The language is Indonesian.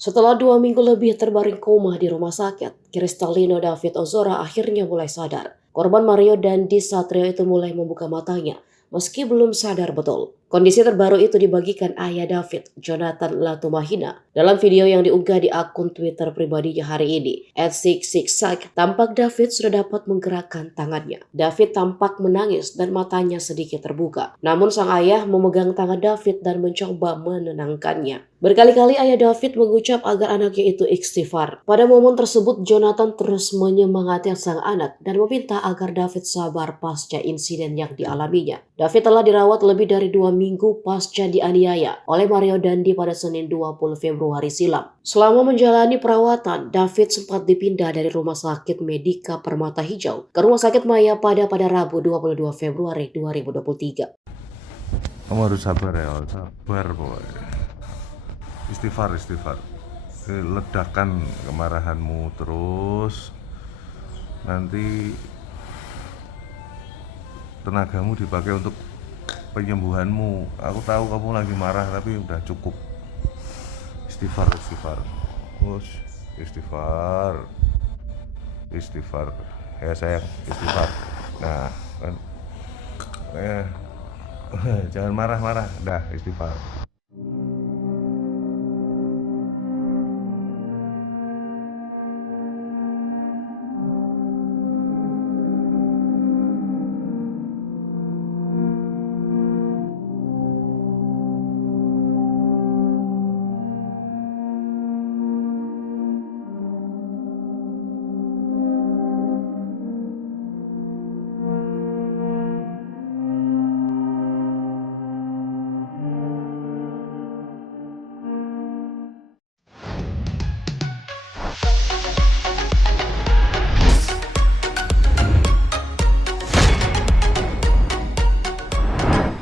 Setelah 2 minggu lebih terbaring koma di rumah sakit, Kristalino David Ozora akhirnya mulai sadar. Korban Mario Dandi Satrio itu mulai membuka matanya, meski belum sadar betul. Kondisi terbaru itu dibagikan ayah David, Jonathan Latumahina. Dalam video yang diunggah di akun Twitter pribadinya hari ini, @666, tampak David sudah dapat menggerakkan tangannya. David tampak menangis dan matanya sedikit terbuka. Namun sang ayah memegang tangan David dan mencoba menenangkannya. Berkali-kali ayah David mengucap agar anaknya itu istighfar. Pada momen tersebut, Jonathan terus menyemangati sang anak dan meminta agar David sabar pasca insiden yang dialaminya. David telah dirawat lebih dari 2 minggu pasca dianiaya oleh Mario Dandi pada Senin 20 Februari silam. Selama menjalani perawatan, David sempat dipindah dari Rumah Sakit Medika Permata Hijau ke Rumah Sakit Maya pada Rabu 22 Februari 2023. Kamu harus sabar ya, sabar pokoknya. Istighfar, istighfar. Ledakan kemarahanmu terus, nanti tenagamu dipakai untuk penyembuhanmu. Aku tahu kamu lagi marah, tapi udah cukup. Istighfar, istighfar. Ush, istighfar, istighfar. Ya sayang, istighfar. Nah, kan, jangan marah-marah. Dah, istighfar.